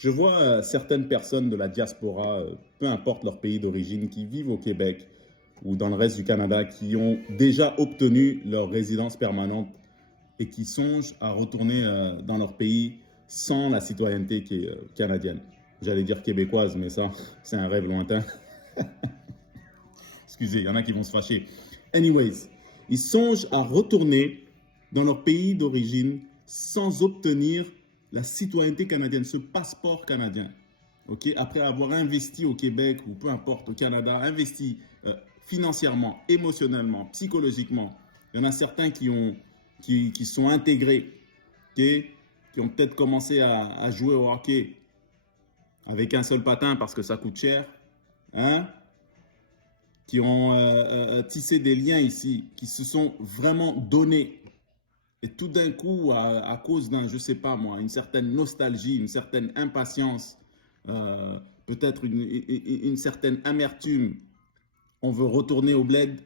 Je vois certaines personnes de la diaspora, peu importe leur pays d'origine, qui vivent au Québec ou dans le reste du Canada, qui ont déjà obtenu leur résidence permanente et qui songent à retourner dans leur pays sans la citoyenneté qui est canadienne. J'allais dire québécoise, mais ça, c'est un rêve lointain. Excusez, il y en a qui vont se fâcher. Anyways, ils songent à retourner dans leur pays d'origine sans obtenir la citoyenneté canadienne, ce passeport canadien. Okay? Après avoir investi au Québec ou peu importe au Canada, investi financièrement, émotionnellement, psychologiquement, il y en a certains qui sont intégrés, okay? Qui ont peut-être commencé à jouer au hockey avec un seul patin parce que ça coûte cher, hein? Qui ont tissé des liens ici, qui se sont vraiment donnés. Et tout d'un coup, à cause d'un, je sais pas moi, une certaine nostalgie, une certaine impatience, peut-être une certaine amertume, on veut retourner au bled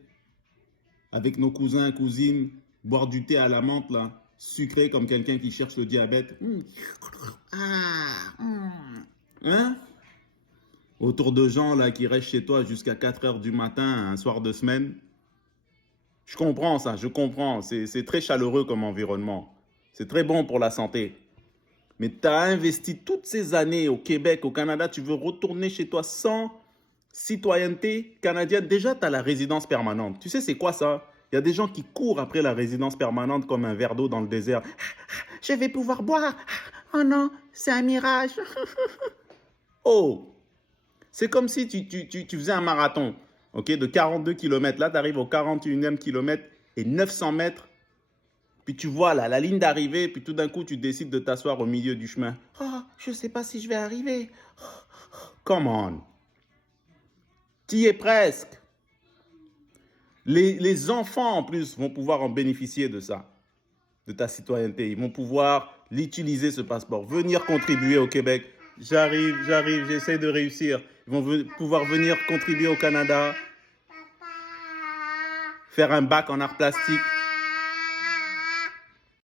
avec nos cousins, cousines, boire du thé à la menthe, là, sucré comme quelqu'un qui cherche le diabète. Hein? Autour de gens là qui restent chez toi jusqu'à 4 heures du matin, un soir de semaine. Je comprends ça, je comprends. C'est très chaleureux comme environnement. C'est très bon pour la santé. Mais tu as investi toutes ces années au Québec, au Canada, tu veux retourner chez toi sans citoyenneté canadienne. Déjà, tu as la résidence permanente. Tu sais, c'est quoi ça? Il y a des gens qui courent après la résidence permanente comme un verre d'eau dans le désert. Je vais pouvoir boire. Oh non, c'est un mirage. Oh, c'est comme si tu faisais un marathon, ok, de 42 km. Là, tu arrives au 41e kilomètre et 900 mètres. Puis tu vois là, la ligne d'arrivée, puis tout d'un coup, tu décides de t'asseoir au milieu du chemin. Oh, je ne sais pas si je vais arriver. Come on. Tu y es presque. Les enfants, en plus, vont pouvoir en bénéficier de ça, de ta citoyenneté. Ils vont pouvoir l'utiliser, ce passeport, venir contribuer au Québec. J'arrive, j'essaie de réussir. Ils vont pouvoir venir contribuer au Canada, faire un bac en arts plastiques.